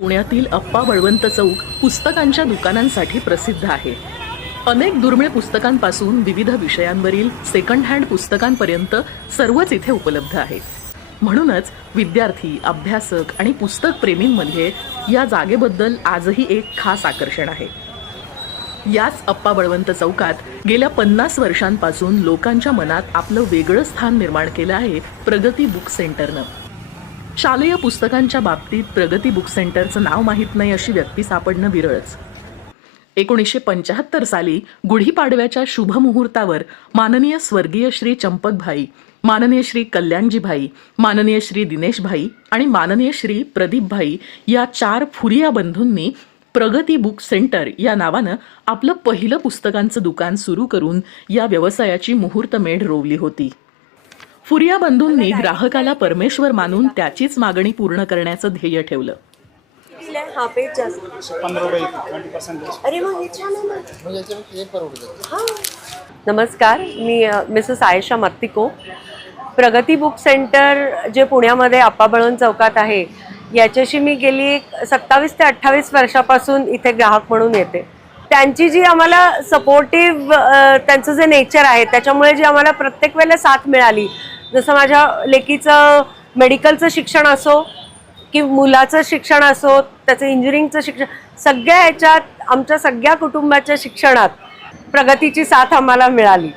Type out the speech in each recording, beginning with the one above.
पुण्यातील अप्पा बळवंत चौक पुस्तकांच्या दुकानांसाठी प्रसिद्ध आहे. अनेक दुर्मिळ पुस्तकांपासून विविध विषयांवरील सेकंड हँड पुस्तकांपर्यंत सर्वच इथे उपलब्ध आहे म्हणूनच विद्यार्थी अभ्यासक आणि पुस्तक प्रेमींमध्ये या जागेबद्दल आजही एक खास आकर्षण आहे. याच अप्पा बळवंत चौकात गेल्या पन्नास वर्षांपासून लोकांच्या मनात आपलं वेगळं स्थान निर्माण केलं आहे प्रगती बुक सेंटरनं. शालेय पुस्तकांच्या बाबतीत प्रगती बुक सेंटरचं नाव माहीत नाही अशी व्यक्ती सापडणं विरळच. एकोणीसशे पंच्याहत्तर साली गुढीपाडव्याच्या शुभमुहूर्तावर माननीय स्वर्गीय श्री चंपकभाई माननीय श्री कल्याणजीभाई माननीय श्री दिनेशभाई आणि माननीय श्री प्रदीपभाई या चार फुरिया बंधूंनी प्रगती बुक सेंटर या नावानं आपलं पहिलं पुस्तकांचं दुकान सुरू करून या व्यवसायाची मुहूर्तमेढ रोवली होती. फुरिया बंधूंनी ग्राहकाला परमेश्वर मानून त्याचीच मागणी पूर्ण करण्याचं ध्येय ठेवलं. हा जास्त. अरे मग हे छान आहे ना. हा. नमस्कार मी मिसेस आयशा मत्तिको प्रगती बुक सेंटर जे पुण्यामध्ये आप्पाबळवंत चौकात आहे याच्याशी मी गेली एक सत्तावीस ते अठ्ठावीस वर्षापासून इथे ग्राहक म्हणून येते. त्यांची जी आम्हाला सपोर्टिव्ह त्यांचं जे नेचर आहे त्याच्यामुळे जी आम्हाला प्रत्येक वेळेला साथ मिळाली जसं माझ्या लेकीचं मेडिकलचं शिक्षण असो की मुलाचं शिक्षण असो त्याचं इंजिनिअरिंगचं शिक्षण सगळ्या ह्याच्यात आमच्या सगळ्या कुटुंबाच्या शिक्षणात प्रगतीची साथ आम्हाला मिळाली.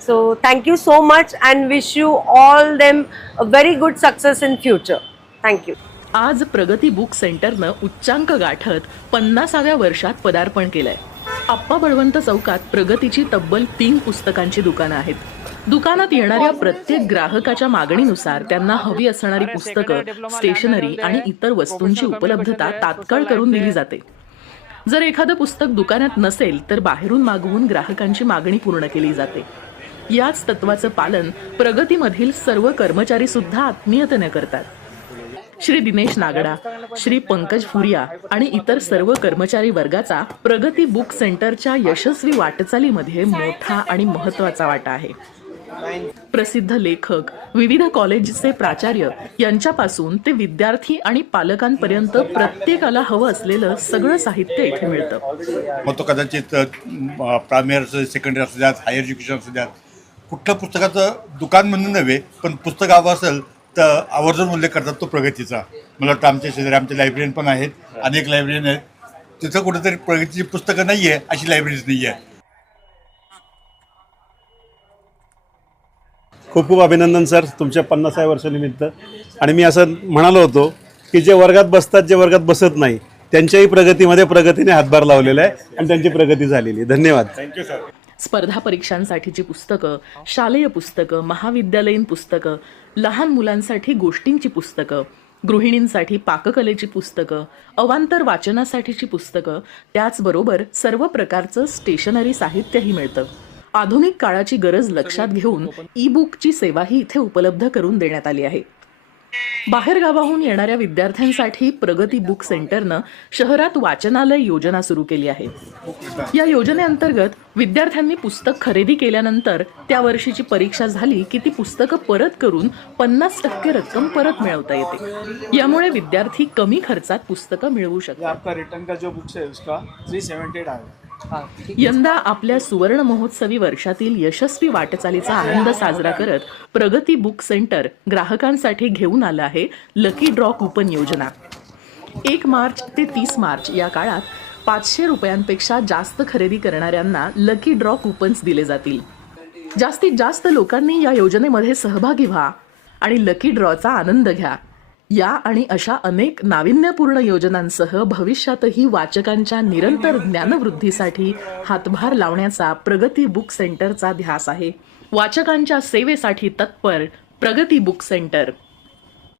So thank you so much and wish you all them a very good success in future thank you आज प्रगती बुक सेंटरनं उच्चांक गाठत पन्नासाव्या वर्षात पदार्पण केलंय. आप्पा बळवंत चौकात प्रगतीची तब्बल तीन पुस्तकांची दुकानं आहेत. दुकानात येणाऱ्या प्रत्येक ग्राहकाच्या मागणीनुसार त्यांना हवी असणारी पुस्तकं स्टेशनरी आणि इतर वस्तूंची उपलब्धता तात्काळ करून दिली जाते. जर एखादं पुस्तक दुकानात नसेल तर बाहेरून मागवून ग्राहकांची मागणी पूर्ण केली जाते. याच तत्वाचं पालन प्रगतीमधील सर्व कर्मचारी सुद्धा आत्मीयतेने करतात. श्री दिनेश नागडा श्री पंकज फुरिया आणि इतर सर्व कर्मचारी वर्गाचा प्रगती बुक सेंटरच्या यशस्वी वाटचालीमध्ये मोठा आणि महत्त्वाचा वाटा आहे. प्रसिद्ध लेखक विविध कॉलेजचे प्राचार्य यांच्यापासून ते विद्यार्थी आणि पालकांपर्यंत प्रत्येकाला हवं असलेलं सगळं साहित्य इथे मिळतं. मग तो कदाचित प्रायमरी असू सेकंडरी असू द्यात हायर एज्युकेशन असू द्यात कुठल्या पुस्तकाचं दुकान म्हणून नव्हे पण पुस्तक हवं असेल तर आवर्जून उल्लेख करतात तो प्रगतीचा. मला वाटतं आमच्या शेजारी आमच्या लायब्ररीन पण आहेत अनेक लायब्ररीन आहेत. तिथं कुठेतरी प्रगतीची पुस्तकं नाही आहे अशी लायब्ररीज नाही आहे खूप खूप अभिनंदन सर तुमच्या पन्नासाव्या वर्षानिमित्त. आणि मी असं म्हणालो होतो की जे वर्गात बसतात जे वर्गात बसत नाही त्यांच्याही प्रगतीमध्ये प्रगतीने हातभार लावलेला आहे आणि त्यांची प्रगती झालेली आहे. धन्यवाद. थँक्यू सर स्पर्धा परीक्षांसाठीची पुस्तकं शालेय पुस्तकं महाविद्यालयीन पुस्तकं लहान मुलांसाठी गोष्टींची पुस्तकं गृहिणींसाठी पाककलेची पुस्तकं अवांतर वाचनासाठीची पुस्तकं त्याचबरोबर सर्व प्रकारचं स्टेशनरी साहित्यही मिळतं. आधुनिक काळाची गरज लक्षात घेऊन ई बुकची सेवाही इथे उपलब्ध करून देण्यात आली आहे. बाहेरगावाहून येणाऱ्या विद्यार्थ्यांसाठी प्रगती बुक सेंटरनं शहरात वाचनालय योजना सुरू केली आहे. या योजनेअंतर्गत विद्यार्थ्यांनी पुस्तक खरेदी केल्यानंतर त्या वर्षीची परीक्षा झाली की ती पुस्तकं परत करून पन्नास टक्के रक्कम परत मिळवता येते. यामुळे विद्यार्थी कमी खर्चात पुस्तकं मिळवू शकतात. यंदा आपल्या सुवर्ण महोत्सवी वर्षातील यशस्वी वाटचालीचा आनंद साजरा करत प्रगती बुक सेंटर ग्राहकांसाठी घेऊन आलं आहे लकी ड्रॉ कुपन योजना. एक मार्च ते तीस मार्च या काळात पाचशे रुपयांपेक्षा जास्त खरेदी करणाऱ्यांना लकी ड्रॉ कुपन्स दिले जातील. जास्तीत जास्त लोकांनी या योजनेमध्ये सहभागी व्हा आणि लकी ड्रॉचा आनंद घ्या. या आणि अशा अनेक नाविन्यपूर्ण योजनांसह भविष्यातही वाचकांच्या निरंतर ज्ञानवृद्धीसाठी हातभार लावण्याचा प्रगती बुक सेंटरचा ध्यास आहे. वाचकांच्या सेवेसाठी तत्पर प्रगती बुक सेंटर.